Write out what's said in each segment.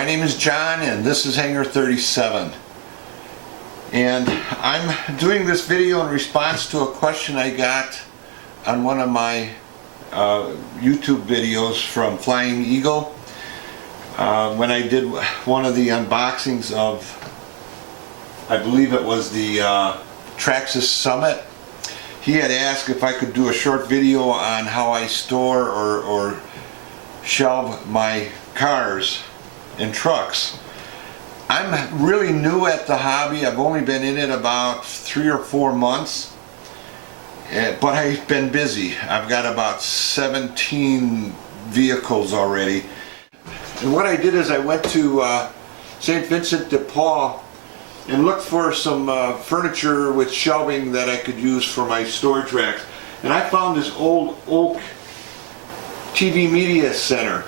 My name is John and this is Hangar 37, and I'm doing this video in response to a question I got on one of my YouTube videos from Flying Eagle when I did one of the unboxings of, I believe it was the Traxxas Summit. He had asked if I could do a short video on how I store or shelve my cars and trucks. I'm really new at the hobby. I've only been in it about 3 or 4 months, but I've been busy. I've got about 17 vehicles already. And what I did is I went to St. Vincent de Paul and looked for some furniture with shelving that I could use for my storage racks. And I found this old oak TV media center.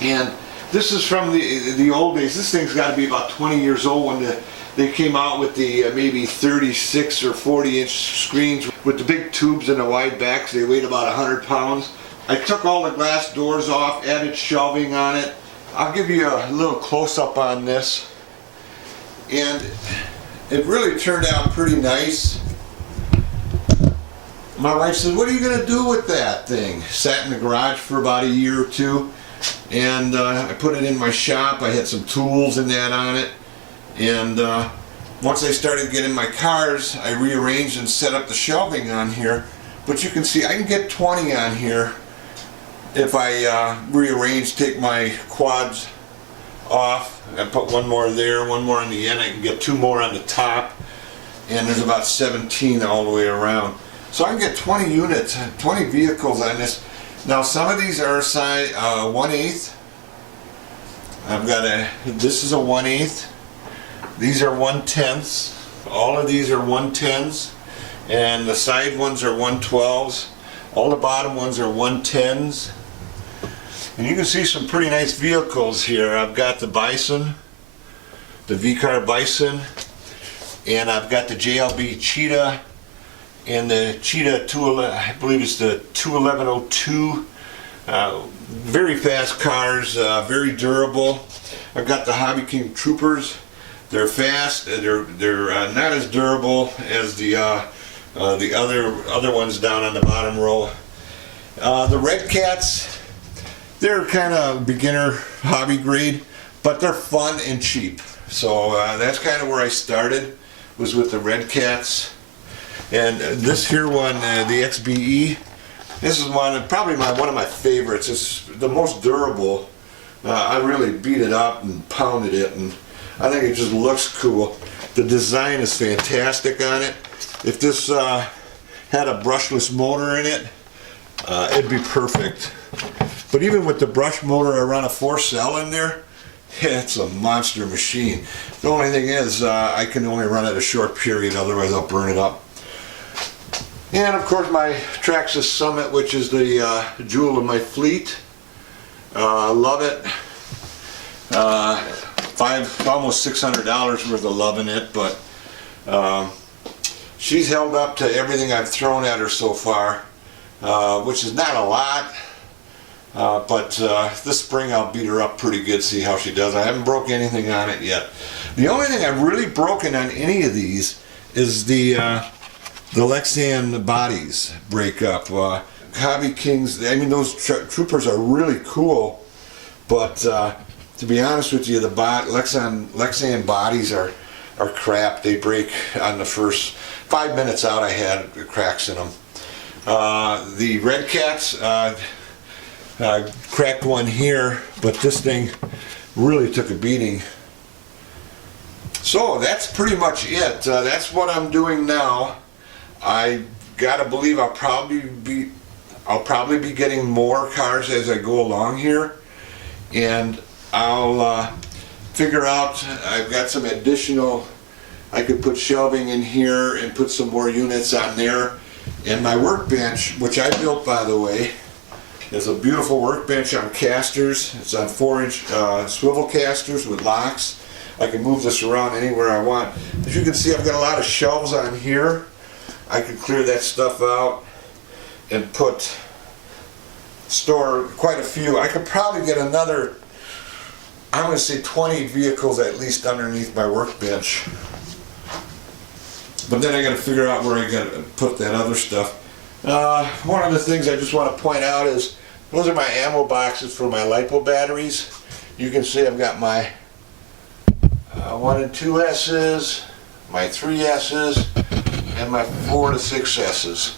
And this is from the old days. This thing's got to be about 20 years old when they came out with the maybe 36 or 40-inch screens with the big tubes and the wide backs. They weighed about 100 pounds. I took all the glass doors off, added shelving on it. I'll give you a little close-up on this. And it really turned out pretty nice. My wife said, "What are you going to do with that thing?" Sat in the garage for about a year or two. And I put it in my shop. I had some tools and that on it, and once I started getting my cars, I rearranged and set up the shelving on here. But you can see I can get 20 on here if I rearrange, take my quads off and put one more there, one more on the end. I can get 2 more on the top, and there's about 17 all the way around. So I can get 20 units, 20 vehicles on this. Now some of these are size 1/8. I've got this is a 1/8. These are 1/10. All of these are 1/10s, and the side ones are 1/12s. All the bottom ones are 1/10s. And you can see some pretty nice vehicles here. I've got the Bison, the V-Car Bison, and I've got the JLB Cheetah, and the Cheetah 211, I believe it's the 21102. Very fast cars, very durable. I've got the Hobby King Troopers. They're fast. They're not as durable as the other ones down on the bottom row. The Red Cats, they're kind of beginner hobby grade, but they're fun and cheap. So that's kind of where I started, was with the Red Cats. And this here one, the XBE, this is probably one of my favorites. It's the most durable. I really beat it up and pounded it, and I think it just looks cool. The design is fantastic on it. If this had a brushless motor in it, it'd be perfect. But even with the brush motor, I run a 4-cell in there. It's a monster machine. The only thing is, I can only run it a short period, otherwise I'll burn it up. And of course my Traxxas Summit, which is the jewel of my fleet. Love it. Almost $600 worth of love in it, but she's held up to everything I've thrown at her so far, which is not a lot. But this spring I'll beat her up pretty good, see how she does. I haven't broke anything on it yet. The only thing I've really broken on any of these is the Lexan bodies break up. Hobby Kings, I mean, those Troopers are really cool, but to be honest with you, the Lexan bodies are crap. They break on the first 5 minutes out. I had cracks in them. The Red Cats, cracked one here, but this thing really took a beating. So that's pretty much it. That's what I'm doing now. I gotta believe I'll probably be getting more cars as I go along here, and I'll figure out. I've got some additional. I could put shelving in here and put some more units on there, and my workbench, which I built, by the way, is a beautiful workbench on casters. It's on 4-inch swivel casters with locks. I can move this around anywhere I want. As you can see, I've got a lot of shelves on here. I could clear that stuff out and store quite a few. I could probably get another I'm going to say 20 vehicles at least underneath my workbench. But then I got to figure out where I got to put that other stuff. One of the things I just want to point out is those are my ammo boxes for my LiPo batteries. You can see I've got my 1 and 2 S's, my 3 S's, and my 4 to 6 S's.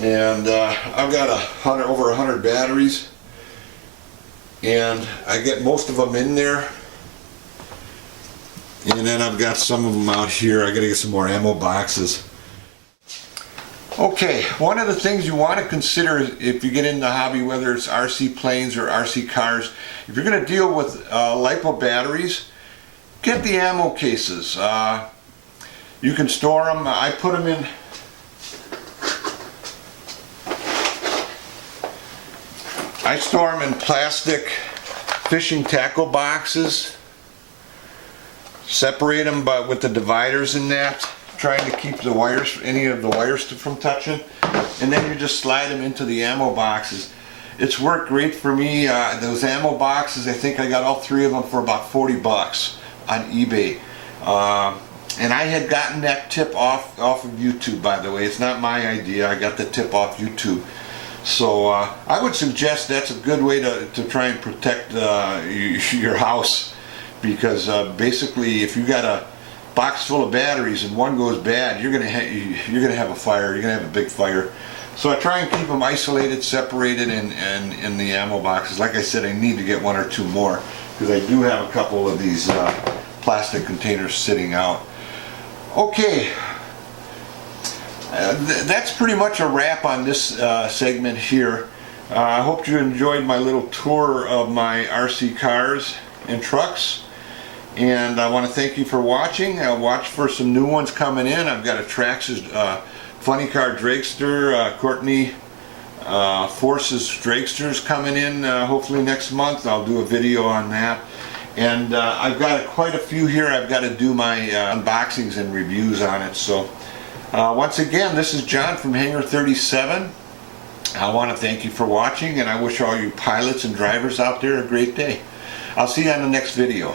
And I've got over 100 batteries, and I get most of them in there. And then I've got some of them out here. I gotta get some more ammo boxes. Okay, one of the things you want to consider if you get into the hobby, whether it's RC planes or RC cars, if you're gonna deal with LiPo batteries, get the ammo cases. You can store them. I put them in. I store them in plastic fishing tackle boxes. Separate them with the dividers in that, trying to keep the wires, any of the wires from touching, and then you just slide them into the ammo boxes. It's worked great for me. Those ammo boxes, I think I got all 3 of them for about 40 bucks on eBay. And I had gotten that tip off of YouTube, by the way. It's not my idea. I got the tip off YouTube. So I would suggest that's a good way to try and protect your house. Because basically, if you got a box full of batteries and one goes bad, you're gonna have a fire. You're gonna have a big fire. So I try and keep them isolated, separated, in the ammo boxes. Like I said, I need to get 1 or 2 more because I do have a couple of these plastic containers sitting out. Okay, that's pretty much a wrap on this segment here. I hope you enjoyed my little tour of my RC cars and trucks. And I want to thank you for watching. Watch for some new ones coming in. I've got a Traxxas Funny Car Dragster, Courtney Force's Dragsters coming in hopefully next month. I'll do a video on that. And I've got quite a few here. I've got to do my unboxings and reviews on it. So once again, this is John from Hangar 37. I want to thank you for watching, and I wish all you pilots and drivers out there a great day. I'll see you on the next video.